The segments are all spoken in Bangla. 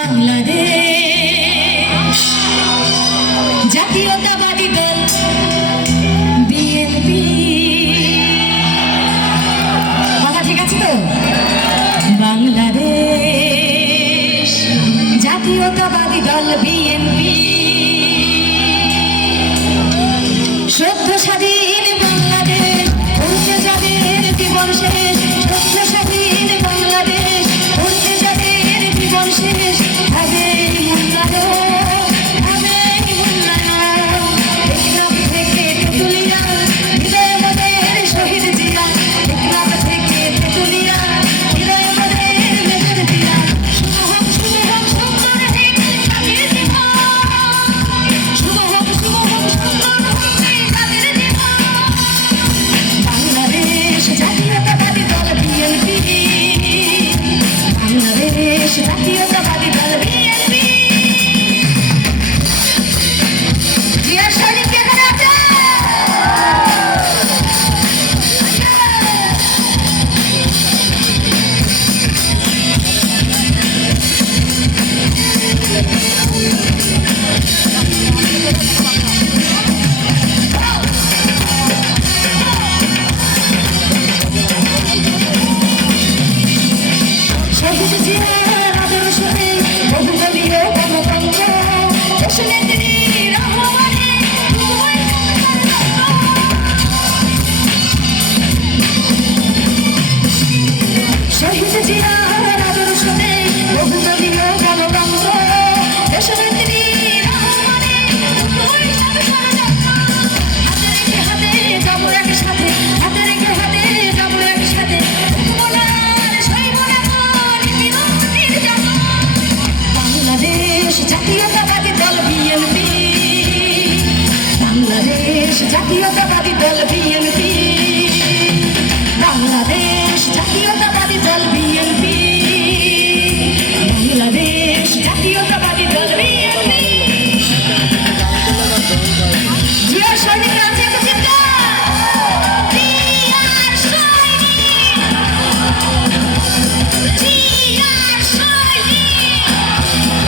বাংলাদেশ জাতীয়তাবাদী দল বিএনপি। কথা ঠিক আছে তো? বাংলাদেশ জাতীয়তাবাদী দল বিএনপি সদ্য স্বাধীন বাংলাদেশ উঠে যাদের জীবন শেষ। সদ্য স্বাধীন বাংলাদেশ উঠে যাদের জীবন শেষ। হবে মূল্যায়ন, হবে মূল্যায়ন। টেকনাফ থেকে তেঁতুলিয়া হৃদয় মোদের শহীদ জিয়া। টেকনাফ থেকে তেঁতুলিয়া হৃদয় মোদের মেজর জিয়া। শুভ হোক সুন্দর হোক তাদের জীবন। শুভ হোক সুন্দর হোক তাদের জীবন। বাংলাদেশ জাতীয়তাবাদী দল বিএনপি। বাংলাদেশ জাতীয়তাবাদী দল বিএনপি। জিয়া সৈনিক এখানে আছে। শহীদ জিয়ার আদর্শে বহুদলীয় গণতন্ত্র দেশনেত্রী রহমানে শহীদ জিয়ার আদর্শে বহুদলীয় গণতন্ত্র দেশনেত্রী রহমানে হাতে রেখে হাতে যাবো একসাথে। হাতে রেখে হাতে যাবো একসাথে। বাংলাদেশ জাতীয়তাবাদী দল বিএনপি। বাংলাদেশ জাতীয়তাবাদী দল বিএনপি। বাংলাদেশ জাতীয়তাবাদী দল বিএনপি। বাংলাদেশ জাতীয়তাবাদী দল বিএনপি। জিয়া সৈনিক আছে তো চিৎকার। জিয়ার সৈনিক, জিয়ার সৈনিক, জিয়ার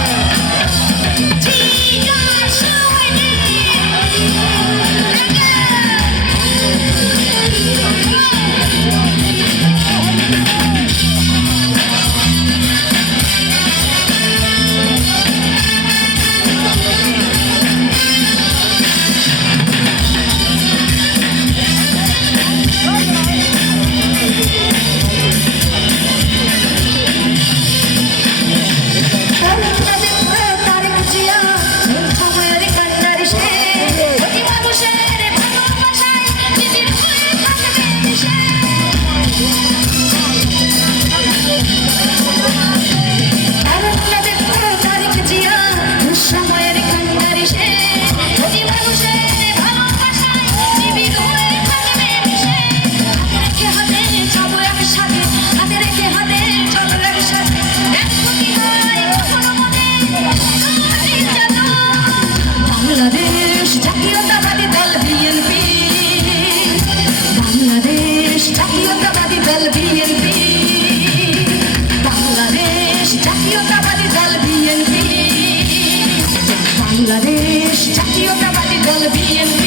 তারেক জিয়া সময়ের কান্নার শেষ। প্রতি মানুষের ভালোবাসায় নিজের হয়ে থাকবে দেশে। তারেক জিয়া সময়ের কান্নার শেষ। প্রতি মানুষের ভালোবাসায় নিবিড় হয়ে থাকবে দেশে। হাতে রেখে হাতে যাবো একসাথে। হাতে রেখে হাতে চলো একসাথে। এক ক্ষতি হয় কখনো মনে বাংলাদেশ জাতীয়তাবাদী দল বিএনপি। বাংলাদেশ জাতীয়তাবাদী দল বিএনপি। বাংলাদেশ জাতীয়তাবাদী দল বিএনপি। বাংলাদেশ জাতীয়তাবাদী দল বিএনপি।